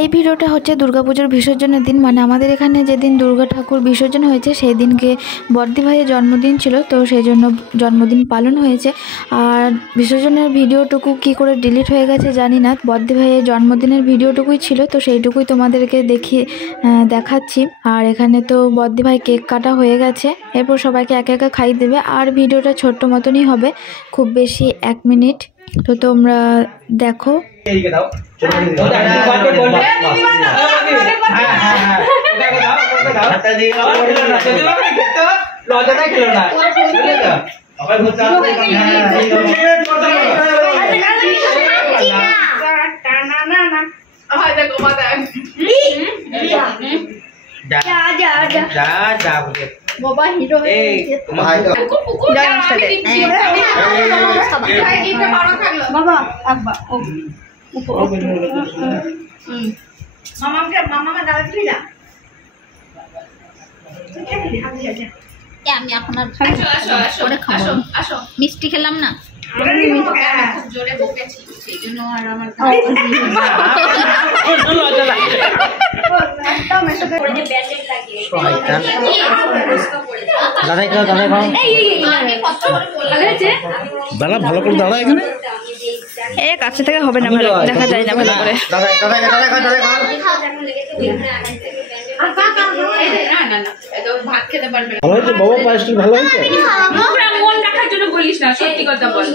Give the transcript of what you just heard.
এই ভিডিওটা হচ্ছে দুর্গাপুজোর বিসর্জনের দিন, মানে আমাদের এখানে যেদিন দুর্গা ঠাকুর বিসর্জন হয়েছে সেই দিনকে বর্দি ভাইয়ের জন্মদিন ছিল, তো সেই জন্য জন্মদিন পালন হয়েছে। আর বিসর্জনের ভিডিওটুকু কি করে ডিলিট হয়ে গেছে জানি না, বর্দি ভাইয়ের জন্মদিনের ভিডিওটুকুই ছিল, তো সেইটুকুই তোমাদেরকে দেখাচ্ছি। আর এখানে তো বর্দি ভাই কেক কাটা হয়ে গেছে, এরপর সবাইকে একে একে খাইয়ে দেবে। আর ভিডিওটা ছোট্ট মতনই হবে, খুব বেশি 1 মিনিট, তো তোমরা দেখো। বাবা হিরো বাবা আব্বা মামা দাঁড়াচ্ছি না আমি এখন আর মিষ্টি খেলাম না, জোরে বকেছি সেই জন্য আর আমার দাঁড়া ভালো করে দাঁড়া, এখানে এ কাছে থেকে হবে না, ভালো দেখা যায় না ভালো করে। ভাত খেতে পারবে ভালো হয়েছে বাবা, পায়েসটা ভালো হয়েছে। মন রাখার জন্য বলিস না, সত্যি কথা বল।